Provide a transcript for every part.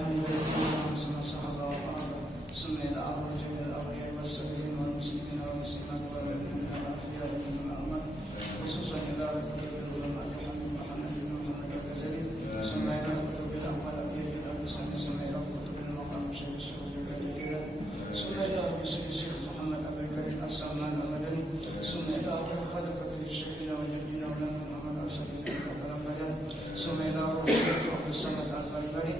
أهل بيت وحسن الصحابة وقرابة ثم إلى أرض جميع الأولياء والصالحين والمسلمين والمسلمات والمؤمنين والأحياء منهم الأموات خصوصا إلى كتب العلماء محمد بن محمد الغزالي ثم إلى كتب الأحوال الأبيات الأبسط ثم إلى كتب المقام الشيخ السعودي الجلال ثم إلى الشيخ محمد أبي بكر السلمان المدني ثم إلى خلفة الشيخين والجدين ولنا محمد أرشد ثم إلى روح عبد الصمد الغربري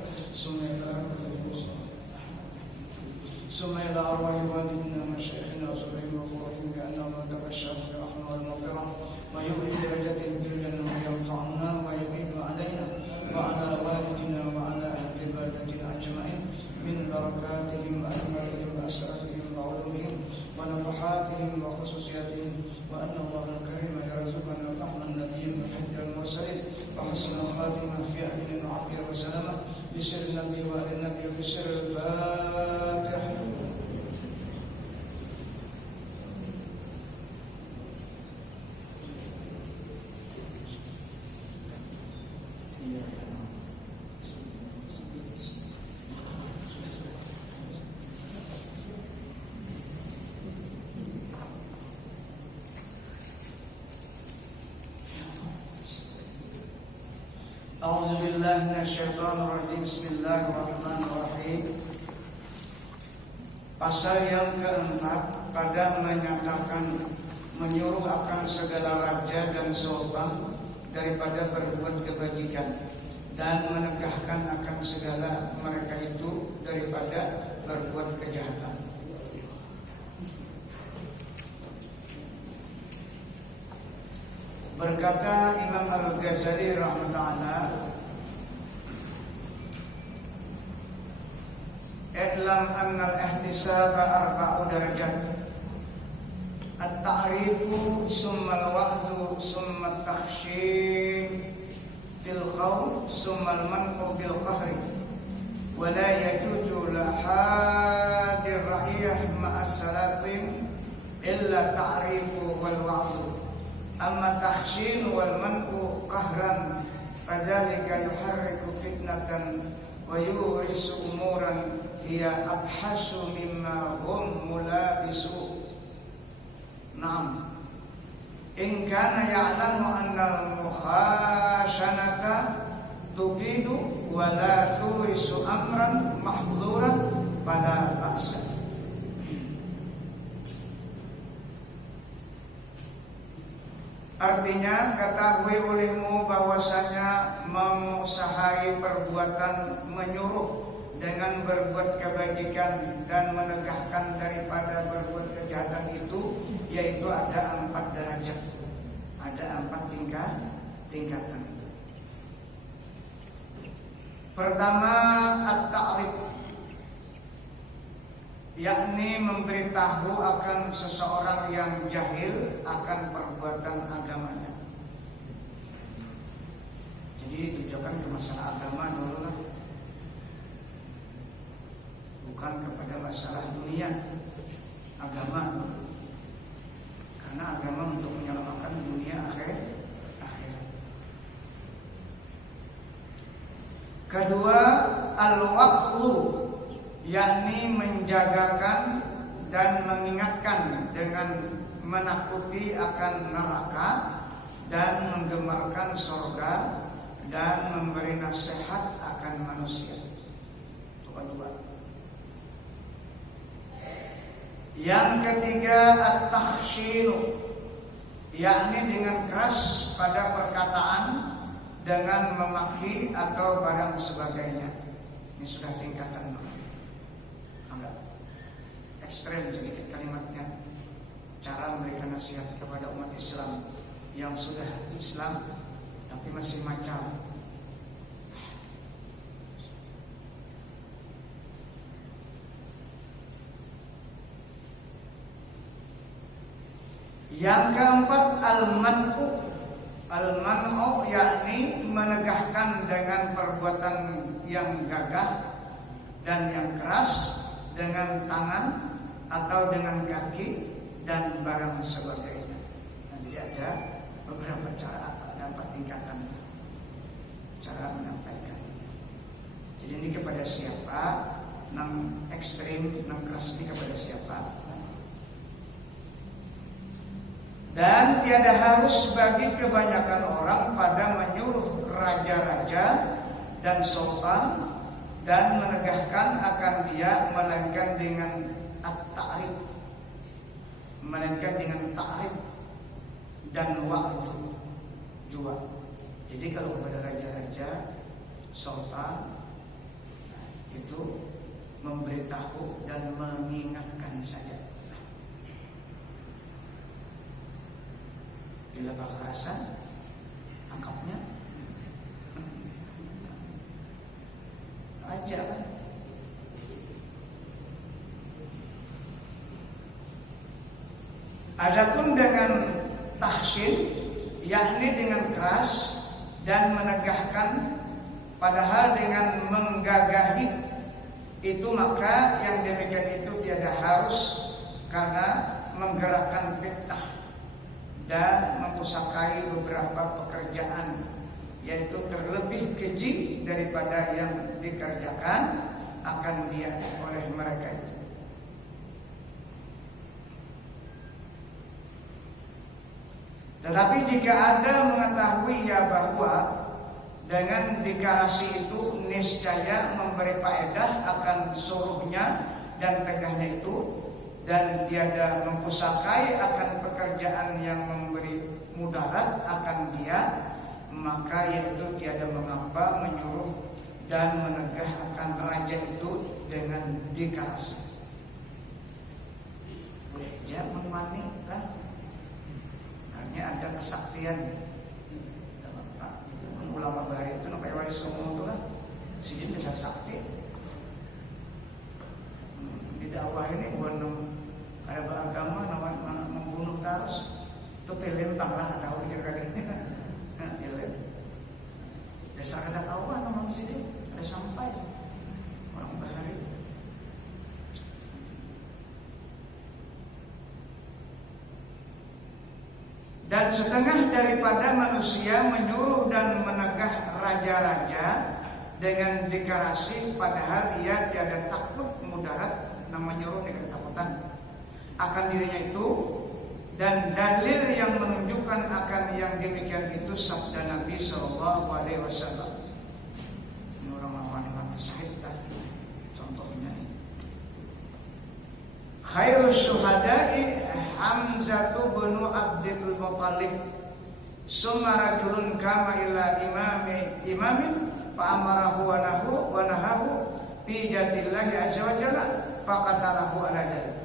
ثم إلى أرواح والدينا ومشايخنا وصلهم وقرهم بأنهم تبشروا بالرحمة والمغفرة ويولي درجتهم في الجنة وينفعنا ويعيد علينا وعلى والدنا وعلى أهل البلدة أجمعين من بركاتهم وأنوارهم وأسرارهم وعلومهم ونفحاتهم وخصوصياتهم وأن الله الكريم يرزقنا فهم النبي وحج المرسلين وحسن الخاتمة في أهل وعافية وسلامة بسر النبي وآل النبي بسر الفاتحة. A'udzubillahi minasyaitonirrajim. Bismillahirrahmanirrahim. Pasal yang keempat pada menyatakan menyuruh akan segala raja dan sultan daripada berbuat kebajikan dan menegahkan akan segala mereka itu daripada berbuat kejahatan. Berkata Imam Al-Ghazali rahimahullah, "I'lam anna al-ihtisab arba'u darajat. At-ta'rifu summa al-wa'zu summa at-takhshin bil qawl summa al-man'u bil qahri wa la yajuzu la hadir ra'iyah ma'as salatin illa ta'rifu wal wa'zu. Amma takhshin wal man'u qahran fadzalika yuharriku fitnatan wa yurisu umuran hiya abhasu mimma hum mulabisu. Naam, in kana ya'lamu anna al-mukhashanata tufidu wa la turisu amran mahzuran fala ba'sa." Artinya, ketahui olehmu bahwasanya mengusahakan perbuatan menyuruh dengan berbuat kebajikan dan menegahkan daripada berbuat kejahatan itu, yaitu ada 4 derajat, ada 4 tingkatan. Pertama, at-ta'rif, yakni memberitahu akan seseorang yang jahil akan perbuatan agamanya. Jadi ditujukan ke masalah agama dulu lah, bukan kepada masalah dunia. Agama, karena agama untuk menyelamatkan dunia akhirat. Kedua, al-waqlu, yakni menjagakan dan mengingatkan dengan menakuti akan neraka dan menggemarkan surga dan memberi nasihat akan manusia. Itu kedua. Yang ketiga, at-takhshinu, yakni dengan keras pada perkataan dengan memaki atau barang sebagainya. Ini sudah tingkatan agak ekstrem sedikit kalimatnya. Cara memberikan nasihat kepada umat Islam yang sudah Islam tapi masih macam. Yang keempat, al-man'u. Al-man'u yakni menegahkan dengan perbuatan yang gagah dan yang keras dengan tangan atau dengan kaki dan barang sebagainya. Jadi ada beberapa cara, ada 4 tingkatan cara menyampaikan. Jadi ini kepada kepada siapa, nang ekstrim, nang keras kepada siapa. Dan tiada harus bagi kebanyakan orang pada menyuruh raja-raja dan sultan dan menegahkan akan dia, melainkan dengan at-ta'rif, melainkan dengan ta'rif dan wa'du juga. Jadi kalau kepada raja-raja, sultan itu memberitahu dan mengingatkan saja. Bila kekerasan, tangkapnya aja kan. Adapun dengan tahsin, yakni dengan keras dan menegahkan, padahal dengan menggagahi itu, maka yang demikian itu tiada harus, karena menggerakkan fitnah dan mempusakai beberapa pekerjaan, yaitu terlebih keji daripada yang dikerjakan akan dia oleh mereka itu. Tetapi jika Anda mengetahui ya bahwa dengan deklarasi itu niscaya memberi faedah akan suruhnya dan tegahnya itu, dan tiada mempusakai akan pekerjaan yang memberi mudarat akan dia, maka yaitu tiada mengapa menyuruh dan menegahkan raja itu dengan deklarasi. Boleh aja memani lah, hanya ada kesaktian. Ulama bahari itu nampak wali songo itu lah, sini bisa sakti. Di dakwah ini bukan ada beragama namanya membunuh terus, itu pelempang lah, tahu kira-kira. Pelem. Dasar ada kawan nama sini, ada sampai orang bahari. Dan setengah daripada manusia menyuruh dan menegah raja-raja dengan deklarasi, padahal ia tiada takut mudarat, yang menyuruh dengan ketakutan akan dirinya itu, dan dalil yang menunjukkan akan yang demikian itu sabda Nabi Sallallahu Alaihi Wasallam. Ini orang-orang yang mati syahid lah, contohnya nih. Khairus syuhada'i Hamzah bin Abdul Muttalib, summa rajulun kama ila imamin fa amarahu wa nahahu fi jatillahi azza wa jalla faqatalahu ala jalla.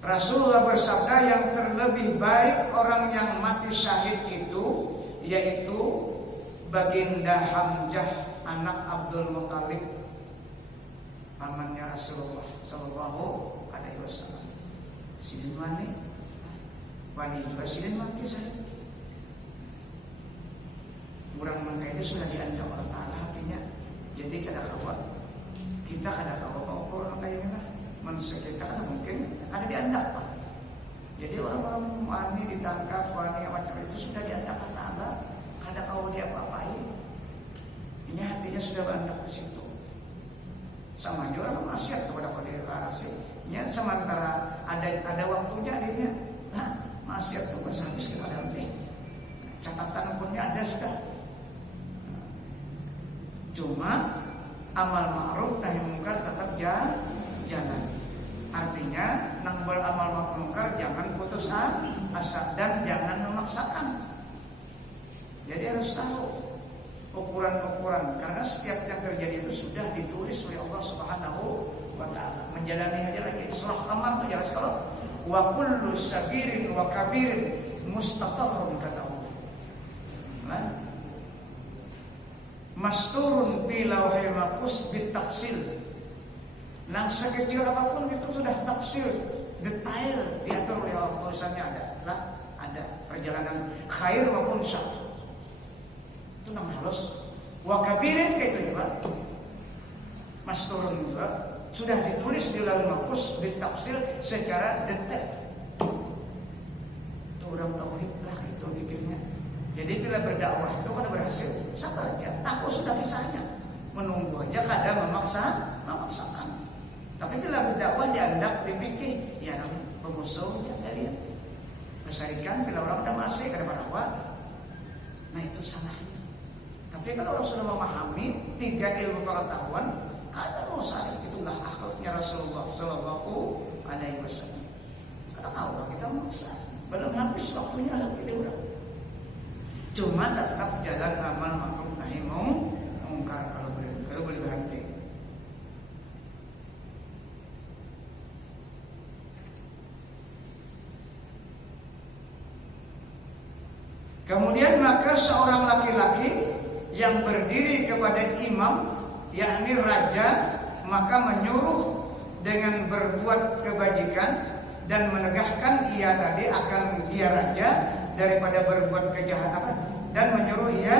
Rasulullah bersabda, yang terlebih baik orang yang mati syahid itu yaitu baginda Hamzah anak Abdul Muttalib, pamannya Rasulullah Sallallahu Alaihi Wasallam. Sidin wani juga sidin mati saya. Kurang mengkaitnya sudah dianjak Allah Taala hatinya. Jadi kada kawan kita kada kawan mau orang kayak mana manusia kita kada mungkin ada diandak pak. Jadi orang-orang wani ditangkap, wani macam itu sudah diandak Allah Taala, kada kawan dia apa-apain. Ini hatinya sudah bandak di situ. Sama juga orang maksiat kepada kode deklarasi. Ya, sementara ada waktunya dia. Nah, maksiat itu habis kita nanti. Catatan punya ada sudah. Cuma amal ma'ruf nahi mungkar tetap jalan. Artinya nang beramal mungkar jangan putus asa dan jangan memaksakan. Jadi harus tahu ukuran-ukuran, karena setiap yang terjadi itu sudah ditulis oleh Allah Subhanahu wa Ta'ala. Menjalani aja lagi surah Qamar itu jelas kalau wa kullu sagirin wa kabirin mustaqarrun, kata Allah. Nah, masturun fi lauhil mahfuz bitafsil. Nang sekecil apapun itu sudah tafsir detail diatur oleh Allah, tulisannya ada perjalanan khair maupun syar. Itu nang halus. Wa kabirin kayak itu juga. Masturun juga sudah ditulis di lauhul mahfuz ditafsir secara detail. Itu orang tauhid lah itu pikirnya. Jadi bila berdakwah itu kalau berhasil, sabar aja, takut kalau sudah kisahnya. Menunggu aja kadang memaksakan. Tapi bila berdakwah diandak dipikir, ya pemusuhnya dia. Besarikan bila orang udah masih kada berdakwah. Nah itu salahnya. Tapi kalau orang sudah memahami 3 ilmu pengetahuan, kada usah. Itulah akhlaknya Rasulullah Sallallahu Alaihi Wasallam. Kita tahu kita memaksa, belum habis waktunya lagi dia udah. Cuma tetap jalan amal ma'ruf nahi mungkar kalau boleh berhenti. Kemudian maka seorang laki-laki yang berdiri kepada imam, yakni raja, maka menyuruh dengan berbuat kebajikan dan menegahkan ia tadi akan dia raja daripada berbuat kejahatan, dan menyuruh ia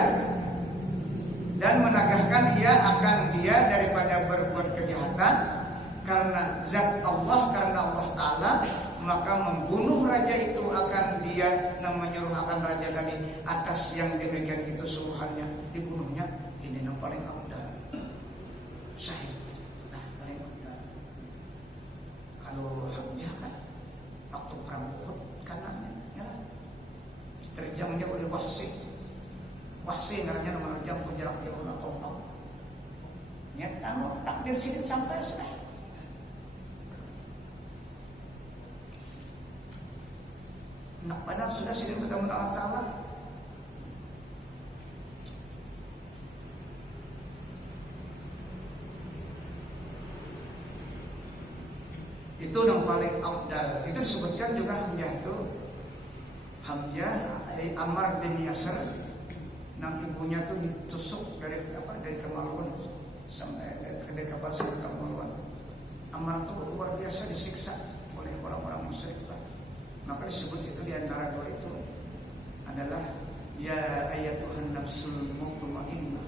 dan menegahkan ia akan dia daripada berbuat kejahatan karena zat Allah, karena Allah Ta'ala, maka membunuh raja itu akan dia, yang menyuruh akan raja tadi atas yang demikian itu suruhannya dibunuhnya. Ini yang paling afdal, syahid. Nah paling afdal. Kalau Hamzah kan waktu perang Uhud kanannya ya, terjamnya oleh Wahsi ngarannya nama terjam penjerak jauh atau nyata takdir sedikit sampai sudah. Nak padahal sudah sedikit bertemu dengan Allah Ta'ala. Itu yang paling afdal. Itu disebutkan juga Hamzah Ammar bin Yasir, nang ibunya tuh ditusuk dari kemaluan sampai dari kapal sampai kemaluan. Ammar tuh luar biasa disiksa oleh orang-orang musyrik. Maka disebut itu di antara dua itu adalah ya ayyatuhan nafsul mutmainnah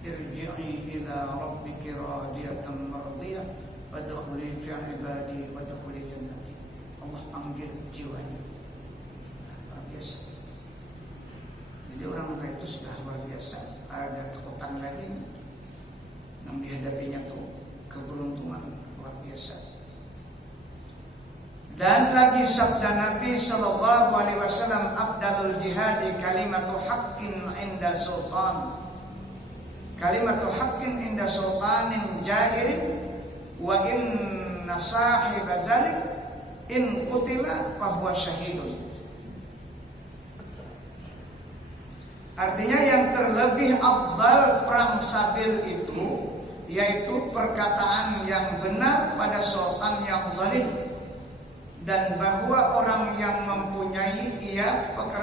irji'i ila rabbiki radiyatan mardiyah wadkhuli fi ibadi wadkhuli jannati. Allah panggil jiwanya. Luar biasa. Jadi orang kayak itu sudah luar biasa. Ada ketakutan lagi yang dihadapinya tuh keberuntungan luar biasa. Dan lagi sabda Nabi Sallallahu Alaihi Wasallam, afdalul jihadi kalimatu haqqin inda sultan, kalimatu haqqin inda sultanin jairin, wa inna sahiba zalik in qutila fahuwa syahidun. Artinya yang terlebih afdal perang sabil itu yaitu perkataan yang benar pada sultan yang zalim, dan bahwa orang yang mempunyai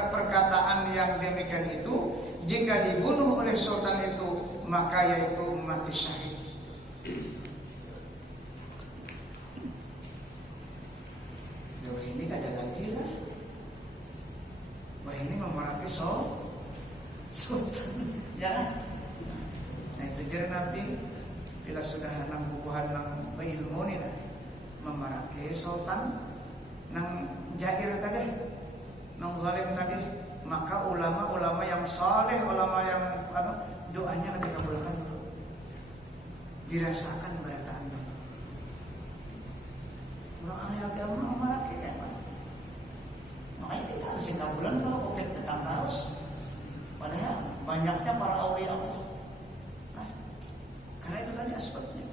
perkataan yang demikian itu jika dibunuh oleh sultan itu maka yaitu mati syahid. Wah ini ada lagi lah. Wah ini memerangi sultan ya. Nah itu jadi Nabi bila sudah nang bubuhan nang ilmu ni memerangi sultan nang jair tadi, nang zalim tadi, maka ulama-ulama yang saleh, ulama yang doanya akan dikabulkan dulu, dirasakan berataan dulu. Orang ahli agama marah ya, makanya kita harus kabulan kalau kopet tentang harus. Padahal banyaknya para aulia Allah. Nah, karena itu tadi aspeknya.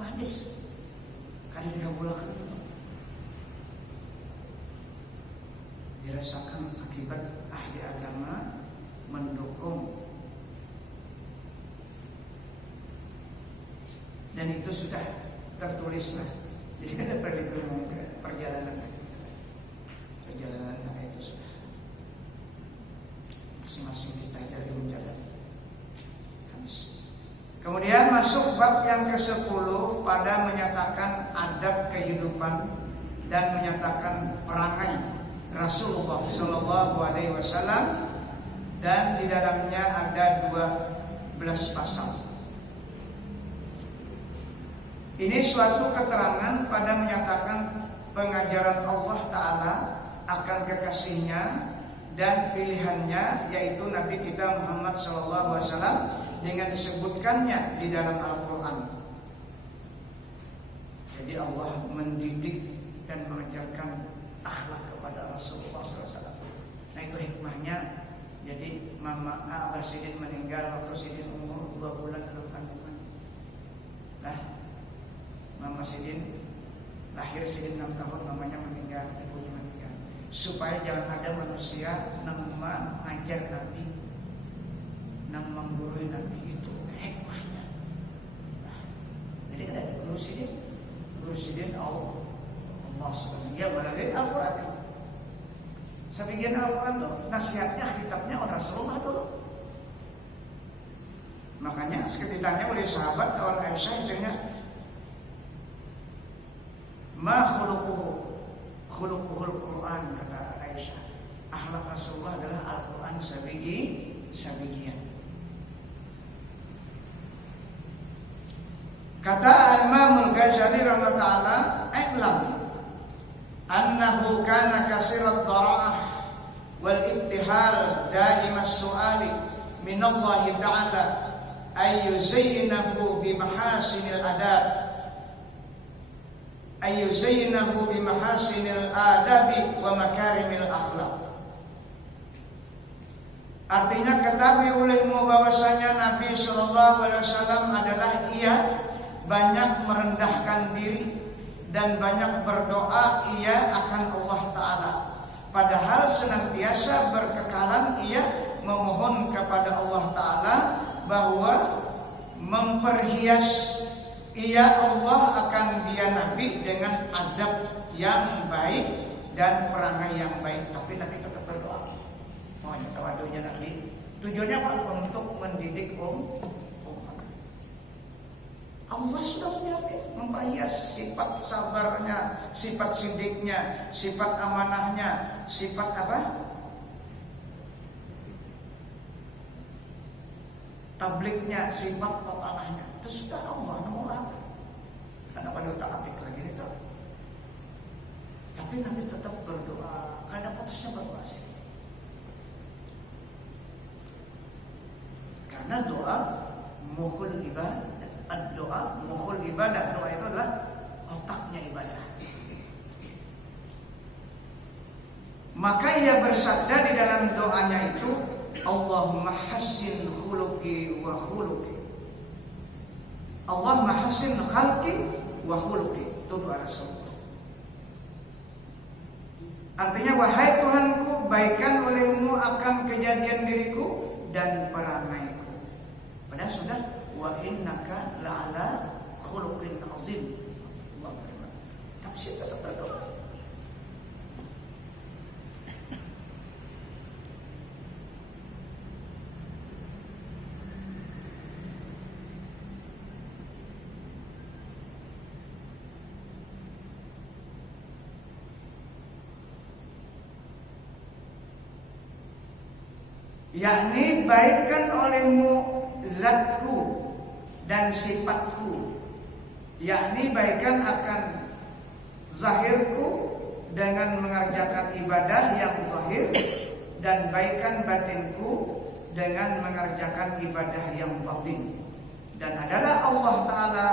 Hadis kan dikabulkan dulu. Dirasakan akibat ahli agama mendukung, dan itu sudah tertulislah. Jadi ada perjalanan itu sudah masing-masing kita jadi menjalan habis. Kemudian masuk bab yang ke-10 pada menyatakan adab kehidupan dan menyatakan perangai Rasulullah Sallallahu Alaihi Wasallam, dan di dalamnya ada 12 pasal. Ini suatu keterangan pada menyatakan pengajaran Allah Ta'ala akan kekasihnya dan pilihannya, yaitu Nabi kita Muhammad SAW, dengan disebutkannya di dalam Al-Quran. Jadi Allah mendidik dan mengajarkan akhlak kepada Rasulullah SAW. Nah itu hikmahnya. Jadi Mama Abah Sidin meninggal waktu Sidin umur 2 bulan dalam kandungan. Nah Mama Sidin lahir Sidin 6 tahun, mamanya meninggal, ibunya meninggal. Supaya jangan ada manusia nang mengajar Nabi, nang menggurui Nabi, itu hikmahnya. Nah, jadi ada guru Sidin Allah SWT. Ya melalui Al-Quran. Sebagian Al-Quran tuh nasihatnya, kitabnya orang Rasulullah dulu. Makanya ditanya oleh sahabat orang Aisyah, istrinya, ma khuluquhul Quran, kata Aisyah. Akhlak Rasulullah adalah Al-Quran sebagian. Kata Al-Imam Al-Ghazali rahimahullah, "I'lam annahu kana kasirat dara'ah wal ibtihal daimas su'ali min Allah ta'ala ay yuzayyinahu bi mahasinil adab wa makarimil akhlaq." Artinya, ketahui olehmu bahwasanya Nabi SAW adalah ia banyak merendahkan diri dan banyak berdoa ia akan Allah Ta'ala. Padahal senantiasa berkekalan ia memohon kepada Allah Ta'ala bahwa memperhias ia Allah akan dia Nabi dengan adab yang baik dan perangai yang baik. Tapi Nabi tetap berdoa. Mohon tawadunya Nabi. Tujuannya apa? Untuk mendidik umat. Allah sudah menjamin, memperhias sifat sabarnya, sifat sidiknya, sifat amanahnya, sifat apa? Tabliknya, sifat totalahnya. Itu sudah Allah mengulang. Karena pada otak-atik lagi itu. Tapi Nabi tetap berdoa, karena putusnya berdoa sih. Karena doa mukhul ibadah. Doa mukhul ibadah. Doa itu adalah otaknya ibadah. Maka ia bersabda di dalam doanya itu, Allahumma hassin khuluqi wa khuluqi. Allahumma hassin khalqi wa khuluqi. Itu doa Rasulullah. Artinya, wahai Tuhanku, baikkan olehmu akan kejadian diriku dan perangaiku. Padahal sudah, wa innaka la'ala khuluqin azim. Allah berfirman. Tapi saya tetap berdoa. Yakni baikkan olehmu zatku dan sifatku, yakni baikkan akan zahirku dengan mengerjakan ibadah yang zahir, dan baikkan batinku dengan mengerjakan ibadah yang batin. Dan adalah Allah Ta'ala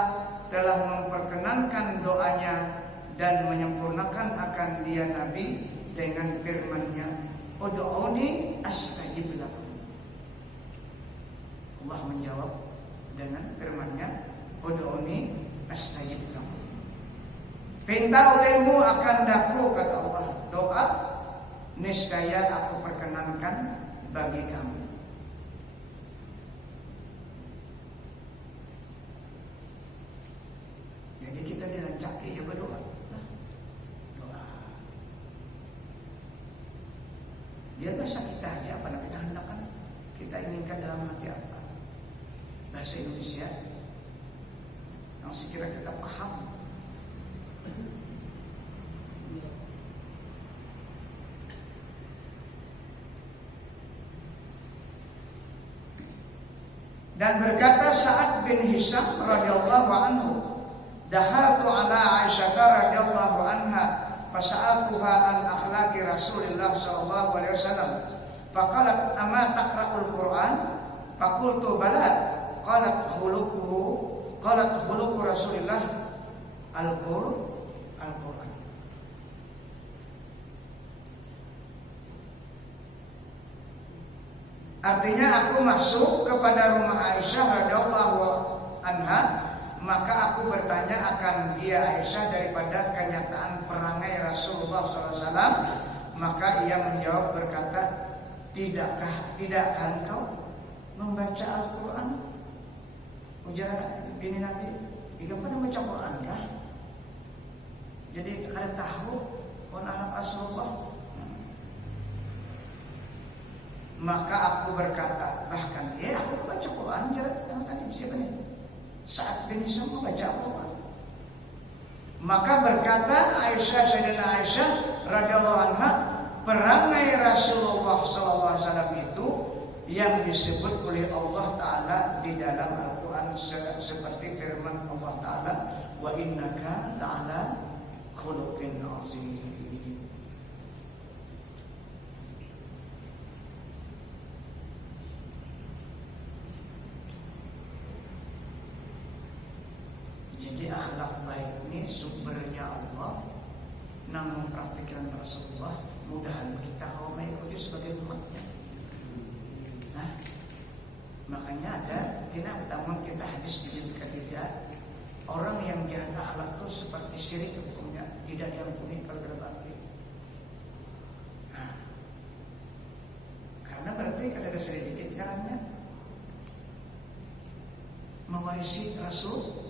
telah memperkenankan doanya dan menyempurnakan akan dia Nabi dengan firman-Nya, ud'uni astajib lakum. Allah menjawab dengan firman-Nya, ud'uni astajib lakum. Pinta olehmu akan daku, kata Allah, doa niscaya aku perkenankan bagi kamu. Jadi kita dirancaki ya berdoa. Doa. Biar bahasa kita aja apa yang kita hendakkan, kita inginkan dalam hati apa. Bahasa Indonesia yang sekiranya kita paham. Dan berkata Sa'ad bin Hisham radhiyallahu anhu, dakhaltu ala Aisyah radhiyallahu anha fasa'altuha an akhlaqi Rasulillah sallallahu alaihi wasallam. Faqalat amma taqra'ul Qur'an? Faqultu bala. Qalat khuluqu Rasulillah Al-Qur'an. Artinya aku masuk kepada rumah Aisyah radhiyallahu anha, maka aku bertanya akan dia Aisyah daripada kenyataan perangai Rasulullah SAW. Maka ia menjawab berkata, tidakkah engkau membaca Al-Quran? Ujar bini Nabi, "Ika pada baca Quran kah?" Jadi kada tahu anak Rasulullah. Maka aku berkata, bahkan aku baca Quran. Jangan tadi siapa nih? Saat bin Hisam baca Quran. Maka berkata Sayyidatina Aisyah radhiyallahu anha, perangai Rasulullah sallallahu alaihi wasallam itu yang disebut oleh Allah Ta'ala di dalam Al-Quran seperti firman Allah Ta'ala, wa innaka la'ala khuluqin azim. Jadi akhlak baik ini sumbernya Allah, namun praktikan Rasulullah. Mudahan kita kalau mengikuti sebagai umatnya. Nah, makanya ada namun kita hadis jilid ketiga, orang yang jahat akhlak itu seperti syirik hukumnya, tidak diampuni kalau berbakti. Nah, karena berarti kalau ada sedikit caranya mewarisi Rasul.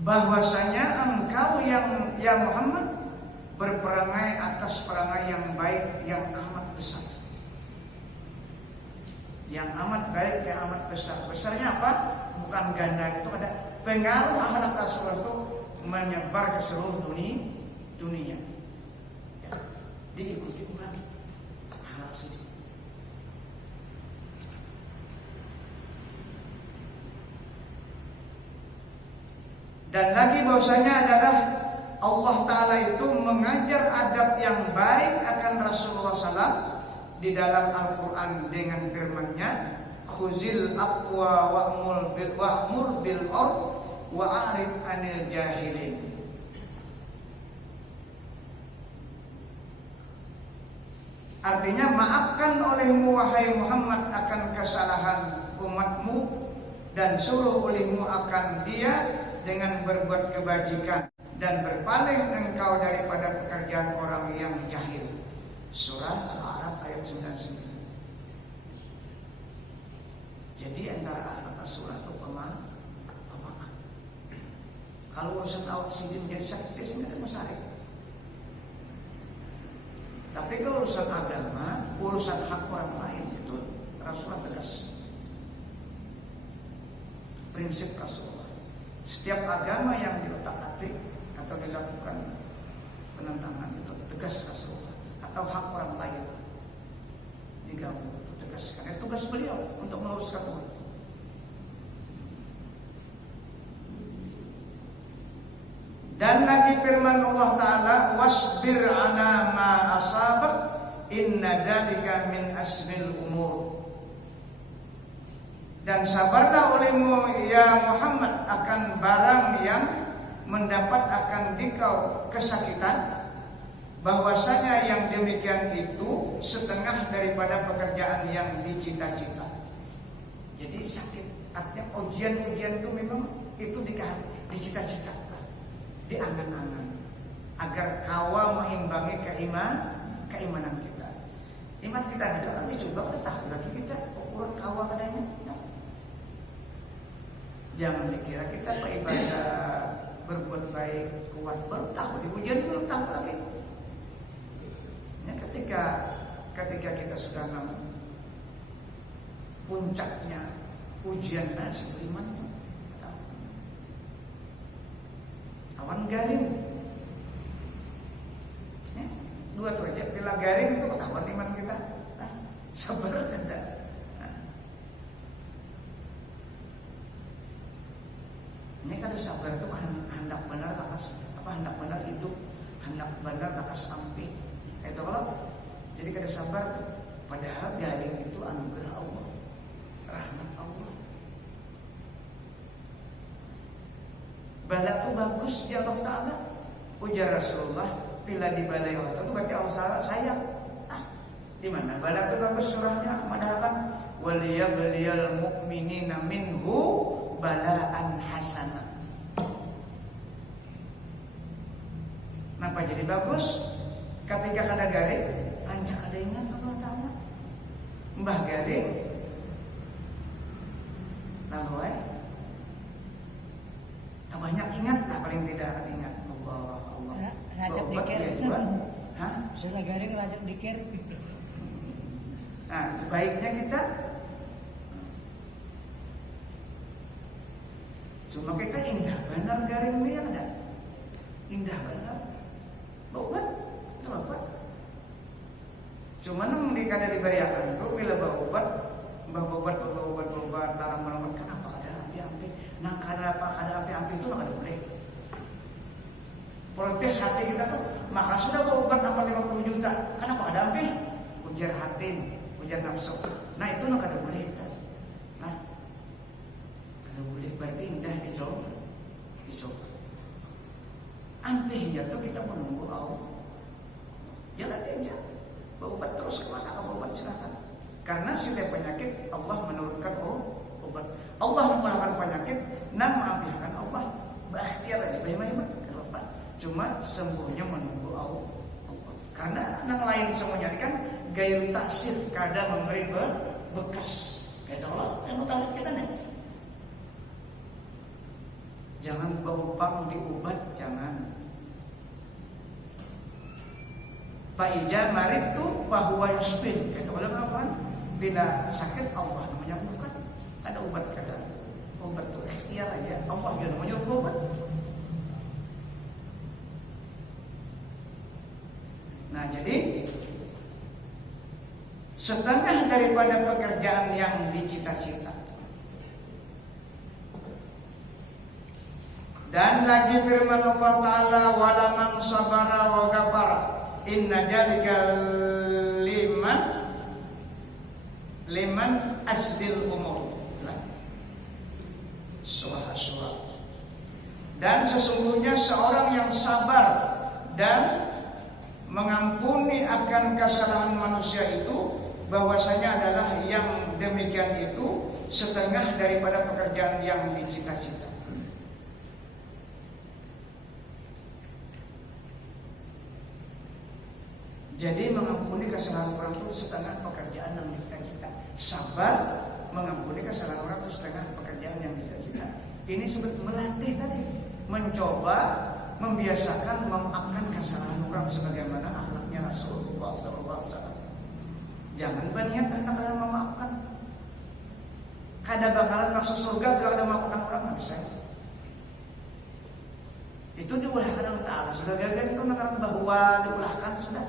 Bahwasanya engkau yang Muhammad berperangai atas perangai yang baik yang amat besar. Yang amat baik, yang amat besar. Besarnya apa? Bukan ganda, itu ada pengaruh akhlak Rasulullah itu menyebar ke seluruh dunia. Ya, diikuti ulang akhlak sendiri. Dan lagi bahwasanya adalah Allah Ta'ala itu mengajar adab yang baik akan Rasulullah SAW di dalam Al-Quran dengan firman-Nya, khuzil aqwa wa'mur bil urf wa'arid anil jahilin. Artinya, maafkan olehmu wahai Muhammad akan kesalahan umatmu, dan suruh olehmu akan dia dengan berbuat kebajikan, dan berpaling engkau daripada pekerjaan orang yang jahil. Surah Al-A'raf ayat 99. Jadi antara anak surah itu pemaaf. Kalau urusan awak sendiri menjadi sakit, tidak ada masalah. Tapi kalau urusan agama, urusan hak orang lain, itu Rasulullah tegas. Prinsip Rasulullah. Setiap agama yang diotak-atik atau dilakukan penentangan itu tegas Rasulullah, atau hak orang lain diganggu itu tegas. Karena tugas beliau untuk meluruskan umat. Dan lagi firman Allah Ta'ala, wasbir ala ma asabak inna dzalika min asmil umur. Dan sabarlah olehmu ya Muhammad akan barang yang mendapat akan dikau kesakitan, bahwasanya yang demikian itu setengah daripada pekerjaan yang dicita-cita. Jadi sakit, artinya ujian-ujian itu memang itu dicita-cita, diangan-angan, agar kawa mengimbangi keimanan kita. Iman kita ada dicoba, kita tahu lagi kita ukuran kawa adanya. Jangan dikira kita ibadah berbuat baik kuat baru tahu, di ujian belum tahu lagi. Ya, ketika kita sudah puncaknya ujian nasi beriman itu tahu. Tawan garing. Ya, dua tuh aja. Bila garing itu ketahuan iman kita. Nah, sabar ada. Nah. Ini kan sabar itu hendak benar lakas hendak benar hidup, hendak benar lakas ampi. Itu kalau jadi kada sabar tuh. Padahal garing itu anugerah Allah, rahmat Allah. Bala itu bagus di Allah Ta'ala. Ujar Rasulullah, bila dibalai Allah itu berarti Allah sayang. Di mana? Bala itu bagus surahnya mengatakan waliyabdiyal mu'minina minhu balaan hasanah. Kenapa jadi bagus? Ketika kada garing, rancak kada ingat Allah Ta'ala. Mbah garing, lalu tak banyak ingat lah, paling tidak ingat Allah. Rajab dikir. Hah? Sudah garing rajab dikir. Nah, itu baiknya kita. Cuma kita indah benar garing ini ya ada. Indah benar. Obat, itu apa? Cuma nang dikada diberiakan tuh bila obat, obat, larang menolong kenapa ada ampi-ampi? Nah, karena apa kada ampi-ampi itu nggak ada boleh. Protes hati kita tuh, maka sudah obat apa 50 juta, kenapa ada ampi? Ujar hati nih, ujar nafsu. Nah itu nggak ada boleh kita. Nah, kada boleh berarti indah dicoba. Ampihnya tuh kita menunggu Allah. Jalan aja, berobat terus kemana kamu obat silakan. Karena setiap penyakit Allah menurunkan obat. Allah menghilangkan penyakit, dan mengampihkan Allah. Berikhtiar aja, baik-baik. Kenapa? Cuma sembuhnya menunggu Allah. Karena yang lain semuanya kan gaya taksir, kada memberi bekas. Kayak Allah, yang tahu kita nih. Jangan berumpang diobat, jangan. Fa'ija maritu fahuwa yashfin. Kata ulama kan, bila sakit Allah menyembuhkan. Ada obat kada. Obat itu ikhtiar aja. Allah yang menyuruh obat. Nah, jadi setengah daripada pekerjaan yang dicita-cita. Dan lagi firman Allah Ta'ala walaman sabara wa ghafara inna dzalika liman asdil umur. Surah. Dan sesungguhnya seorang yang sabar dan mengampuni akan kesalahan manusia itu, bahwasanya adalah yang demikian itu setengah daripada pekerjaan yang dicita-cita. Jadi mengampuni kesalahan orang itu setengah pekerjaan yang dicita-cita. Sabar mengampuni kesalahan orang itu setengah pekerjaan yang dicita-cita. Ini sebut melatih tadi, mencoba membiasakan memaafkan kesalahan orang sebagaimana akhlaknya Rasulullah SAW. Jangan berniat karena kalian memaafkan. Kada bakalan masuk surga bila ada memaafkan orang, nggak bisa. Itu diulahkan Allah Ta'ala. Sudah gagal itu menerang bahwa diulahkan sudah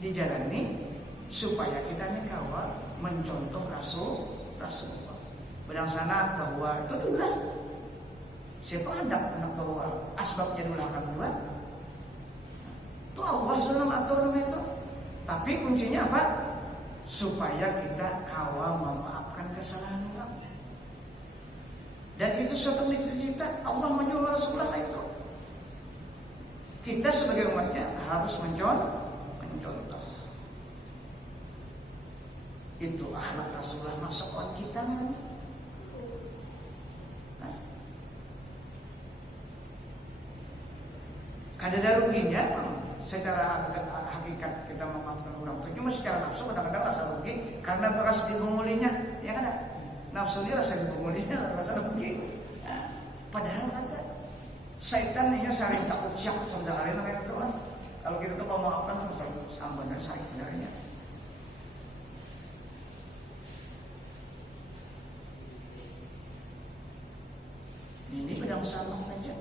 dijalani supaya kita nih kawan mencontoh Rasulullah. Berdasarkan bahwa itu diulah. Siapa hendak bahwa asbabnya diulahkan duluan? Itu Allah sudah mengatur itu. Tapi kuncinya apa? Supaya kita kawan memaafkan kesalahan orang. Dan itu suatu cita-cita Allah menyuruh Rasulullah itu. Kita sebagai umatnya harus mencontoh. Itu akhlak Rasulullah masuk kita kan? Kada ada ruginya secara hakikat kita memaafkan orang itu. Cuma secara nafsu kadang-kadang rasa rugi karena beras dipungulinya, ya kan? Nafsunya rasa dipungulinya, rasa rugi. Nah, padahal ada syaitan ini saling tak ucap sebenarnya kayak itu lah. Kalau kita tuh mau maafkan harus ambannya sebenarnya. Ini pedang sama aja.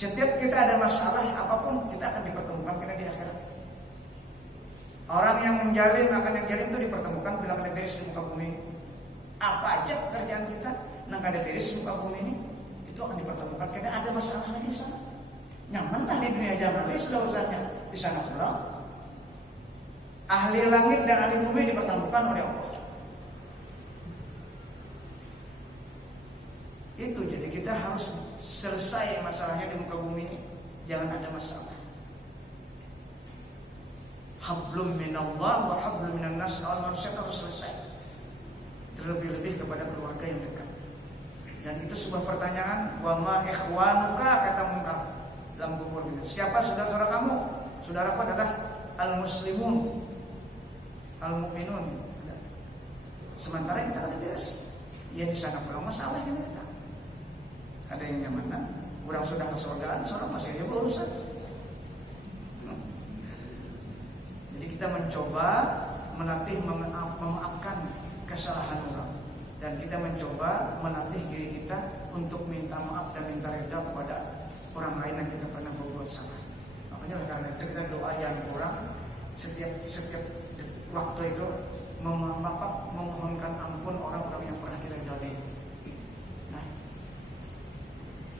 Setiap kita ada masalah apapun, kita akan dipertemukan kita di akhirat. Orang yang menjalin akan yang jalin itu dipertemukan bila ada beres di muka bumi. Apa aja pekerjaan kita, nang ada beres di muka bumi ini, itu akan dipertemukan. Kita ada masalah di sana. Nyamanlah di dunia zaman ini sudah urusannya di sana pula. Ahli langit dan ahli bumi dipertemukan oleh Allah. Itu jadi kita harus selesai masalahnya di muka bumi ini. Jangan ada masalah. Hablum minallah wa hablum minan nas. Manusia harus selesai. Terlebih-lebih kepada keluarga yang dekat. Dan itu sebuah pertanyaan. Wa ma ikhwanuka, kata Munkar dalam kubur. Siapa saudara kamu? Saudaraku adalah al-muslimun, al-mu'minun. Sementara kita ada beres. Ya di sana pulang masalah yang kita. Ada yang nyaman, orang sudah kesurgaan, seorang masih ada urusan. Jadi kita mencoba melatih memaafkan kesalahan orang, dan kita mencoba melatih diri kita untuk minta maaf dan minta reda kepada orang lain yang kita pernah berbuat salah. Makanya karena itu kita doa yang kurang setiap waktu itu memohonkan ampun orang-orang yang pernah kita zalimi.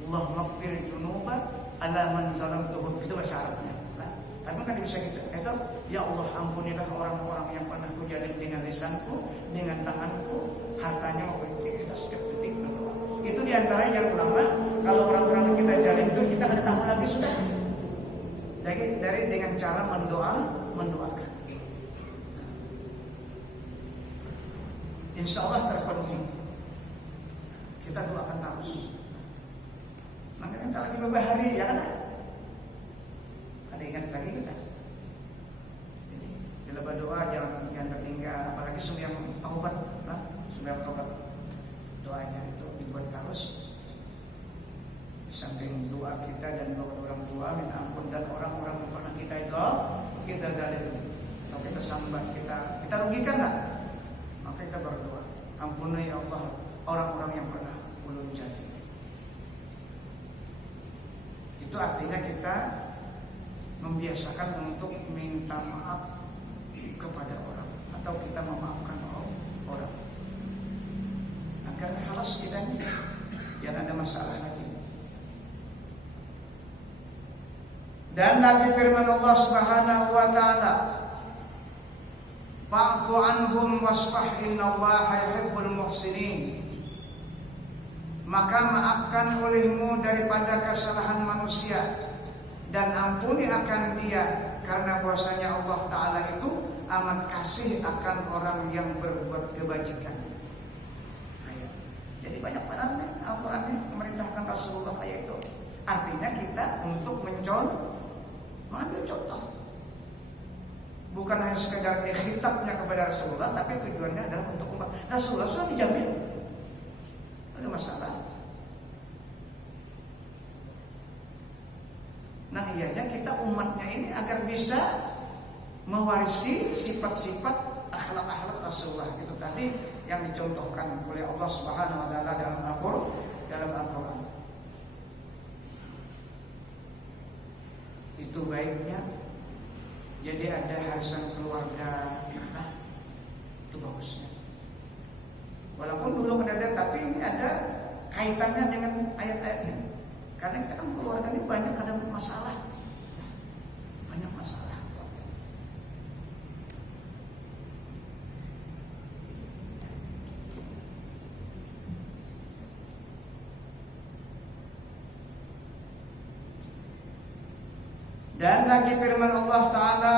Allahumma ighfir dzunuba ala man zalamtuhu, itu bahasa Arabnya. Nah, tapi kan bisa gitu. Itu ya Allah, ampunilah orang-orang yang pernah kujalin dengan lisanku, dengan tanganku, hartanya maupun itu. Kita setiap detik berdoa. Itu diantaranya jalan ulama. Kalau orang-orang yang kita jalin itu kita akan tahu lagi sudah. Dari dengan cara mendoakan. Insya Allah terpenuhi. Kita doakan terus. Makanya tak lagi beberapa hari ya kan? Ada ingat lagi kita. Jadi bila berdoa jangan tertinggal, apalagi sembahyang taubat, sembahyang taubat. Doanya itu dibuat terus. Di samping doa kita dan doa orang tua minta ampun dan orang-orang yang pernah kita itu kita zalim atau kita sambat, kita rugikan lah. Maka kita berdoa, ampuni ya Allah orang-orang yang pernah ulun jadi. Itu artinya kita membiasakan untuk minta maaf kepada orang atau kita memaafkan orang agar halas kita ini jangan ada masalah lagi. Dan lagi firman Allah Subhanahu wa taala, fa'fu anhum wasfah innallaha yuhibbul muhsinin. Maka maafkan olehmu daripada kesalahan manusia dan ampuni akan dia, karena bahwasanya Allah Ta'ala itu amat kasih akan orang yang berbuat kebajikan. Jadi banyak banget Al-Quran memerintahkan Rasulullah kayak itu. Artinya kita untuk mengambil contoh. Bukan hanya sekedar khitabnya kepada Rasulullah, tapi tujuannya adalah untuk umat. Rasulullah sudah dijamin ada masalah. Nah ianya kita umatnya ini agar bisa mewarisi sifat-sifat akhlak-akhlak Rasulullah itu tadi yang dicontohkan oleh Allah Subhanahu wa taala dalam Al-Qur'an. Itu baiknya. Jadi ada harisan keluarga, itu bagusnya. Walaupun dulu ada, tapi ini ada kaitannya dengan ayat-ayat ini. Karena kita kan keluarga ini banyak ada masalah. Banyak masalah. Dan lagi firman Allah Ta'ala,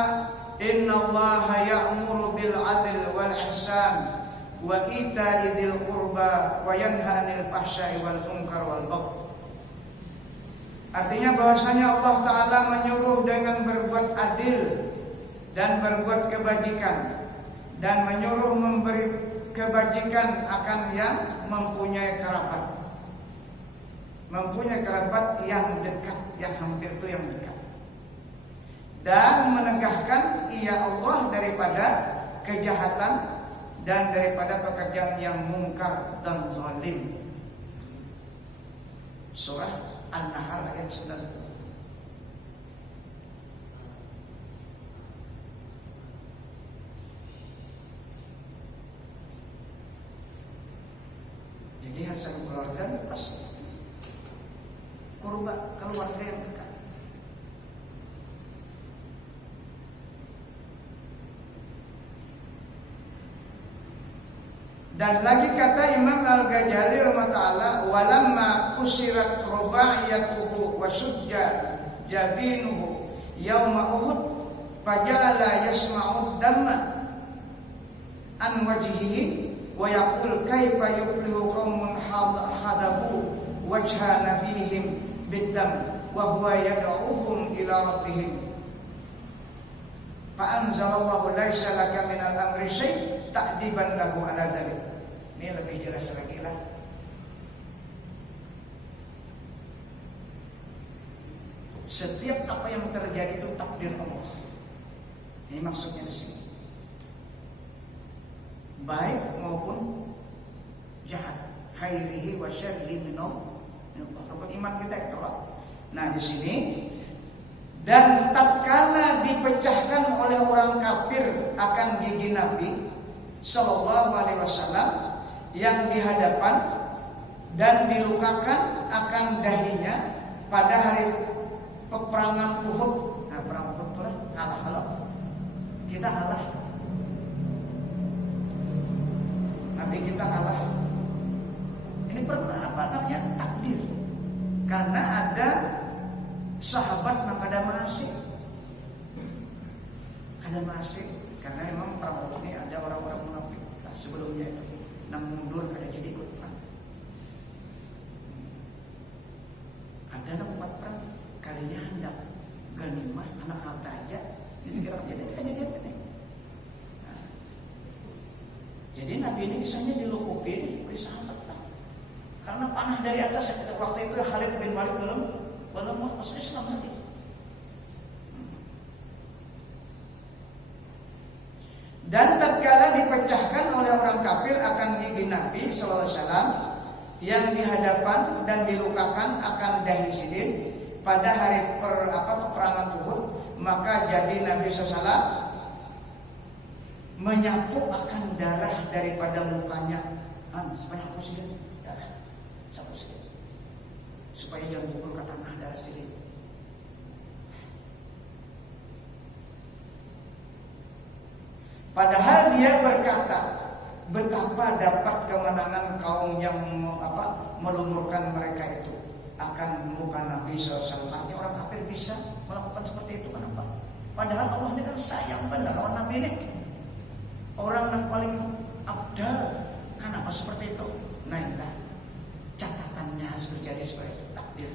innallaha ya'muru bil 'adli wal ihsan wa ita'i dzil qurba wa yanha 'anil fahsya'i wal munkar wal baghi. Artinya bahwasanya Allah Ta'ala menyuruh dengan berbuat adil dan berbuat kebajikan, dan menyuruh memberi kebajikan akan yang mempunyai kerabat. Mempunyai kerabat yang dekat, yang hampir itu yang dekat. Dan menegahkan ia Allah daripada kejahatan dan daripada pekerjaan yang mungkar dan zalim. Surah An-Nahl ayat 9. Jadi hasil keluarga pas kurba keluarga yang dekat. Dan lagi kata Imam Al-Ghazali rahimahullah, walamma kusirat rubaiyatuhu wa sujja jabinuhu yauma Uhud faja'ala yasma'u damma an wajhihi wa yaqul kaifa yuflihu qaumun hadabu wajha nabihim biddam wa huwa yad'uhum ila rabbihim fa anzalallahu laisa laka minal amri syai' ta'diban lahu ala zalik. Ini lebih jelas lagi lah. Setiap apa yang terjadi itu takdir Allah. Ini maksudnya di sini. Baik maupun jahat, khairihi wa syarrihi minallah. Rukun iman kita itu. Nah, di sini dan tatkala dipecahkan oleh orang kafir akan gigi Nabi sallallahu alaihi wasallam yang di hadapan dan dilukakan akan dahinya pada hari peperangan Uhud. Nah, perang Uhud itu kalah kalau kita kalah. Nabi kita kalah. Ini pernah apa namanya takdir. Karena ada sahabat makadam asik. Kadam asik karena memang perang Uhud ini ada orang-orang munafik. Nah, sebelumnya itu nang mundur kada jadi ikut perang. Ada nang empat perang kalinya hendak ganimah anak harta aja. Jadi kira jadi ini. Nah, jadi Nabi ini misalnya dilukupi oleh sahabat lah. Karena panah dari atas waktu itu Khalid bin Walid belum masuk Islam lagi. Dan tatkala dipecahkan oleh orang kafir akan gigi Nabi sallallahu alaihi wasallam yang di hadapan dan dilukakan akan dahi sidin pada hari peperangan Uhud, maka jadi Nabi sallallahu alaihi wasallam menyapu akan darah daripada mukanya. Supaya hapus sidin darah. Sapu sidin. Supaya jangan pukul ke tanah darah sidin. Padahal dia berkata, betapa dapat kemenangan kaum yang melumurkan mereka itu akan muka Nabi SAW. Artinya orang kafir bisa melakukan seperti itu. Kenapa? Padahal Allah ini kan sayang benar lawan Nabi ini. Orang yang paling abdal. Kenapa seperti itu? Nah, inilah catatannya harus terjadi seperti itu. Takdir.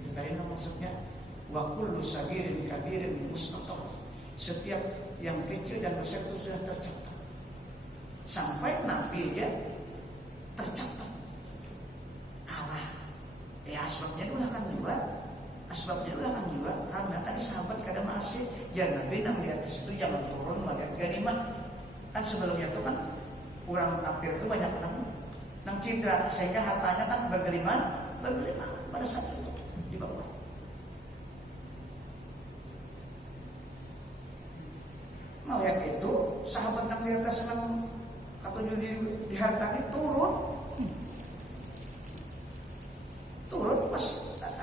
Itu tadi maksudnya. Wa kullu sagirin kabirin mustaqar. Setiap yang kecil dan besar itu sudah tercatat. Sampai Nabi dia tercatat kalah. Asbabnya dulu akan juga. Karena tadi sahabat kada masih. Ya Nabi nang di atas itu jangan turun melihat ganimah. Kan sebelumnya itu kan orang kafir itu banyak nang cedera sehingga hartanya kan bergelimang pada saat itu di bawah. Melihat itu, sahabat yang di atas senang ketujuh di harta ini turun pas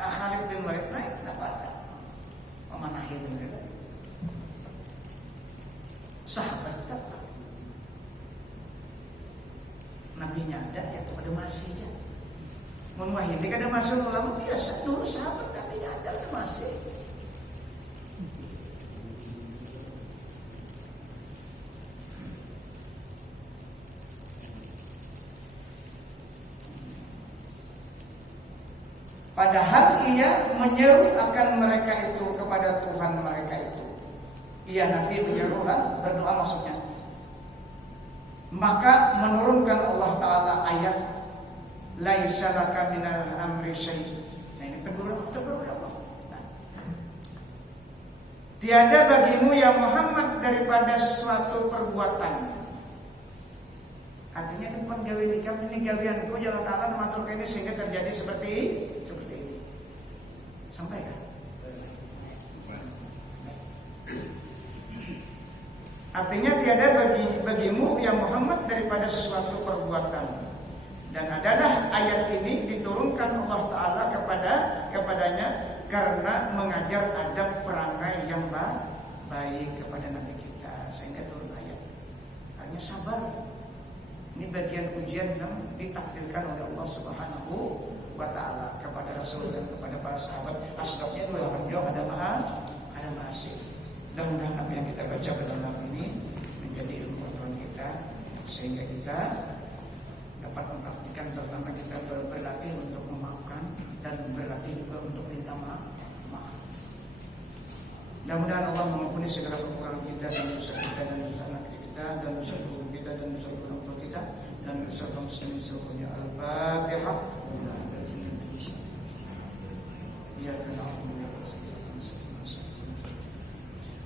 Khalid bin Walid naik, dapat memanahi mereka. Sahabat dapat, nabinya ada, ya tuh ada masih ya. Memahami kada masuk ulama biasa dulu sahabat kami ada masih. Padahal ia menyeru akan mereka itu kepada Tuhan mereka itu. Ia Nabi menyerulah, berdoa maksudnya. Maka menurunkan Allah Ta'ala ayat laisa laka minal amri syai'. Nah ini tegur Allah. Nah. Tiada bagimu ya Muhammad daripada suatu perbuatan. Artinya bukan gawe nikah, ini gaweanku ya Allah Ta'ala mengatur ini sehingga terjadi seperti ini. Sampai kan? Artinya tiada bagimu ya Muhammad daripada sesuatu perbuatan. Dan adalah ayat ini diturunkan Allah Ta'ala kepadanya karena mengajar adab perangai yang baik kepada Nabi kita, sehingga turun ayat. Hanya sabar. Ini bagian ujian yang ditakdirkan oleh Allah Subhanahu wa Ta'ala kepada Rasul dan kepada para sahabat. Asbabnya adalah beliau ada masih. Mudah-mudahan apa yang kita baca pada malam ini menjadi ilmu pengetahuan kita, sehingga kita dapat mempraktikkan, terutama kita berlatih untuk memaafkan dan berlatih juga untuk minta maaf. Mudah-mudahan Allah mengampuni segala kekurangan kita dan dosa kita dan dosa anak kita dan dosa guru kita dan dosa orang tua kita dan dosa kaum muslimin seluruhnya. Al-Fatihah. Ya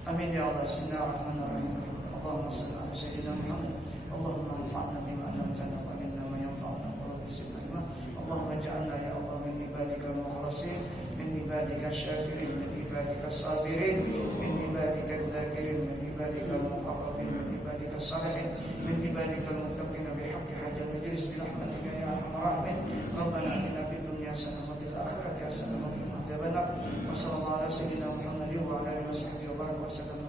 Amin ya Allah. Bismillahirrahmanirrahim. Allahumma salli ala sayyidina Muhammad. Allahumma anfa'na bima 'allamtana wa 'allimna ma yanfa'una wa zidna ilma. Allahumma ij'alna ya Allah min ibadika al-mukhlasin, min ibadika asy-syakirin, min ibadika as-sabirin, min ibadika adh-dhakirin, min ibadika al-muqarrabin, min ibadika as-salihin, min ibadika al-muttaqin bihaqqi hajjal majlis bi rahmatika ya arhamar rahimin. Rabbana atina fid dunya hasanah wa fil akhirati hasanah wa qina adzabannar. Wassallallahu ala sayyidina Muhammadin wa ala alihi wasallam.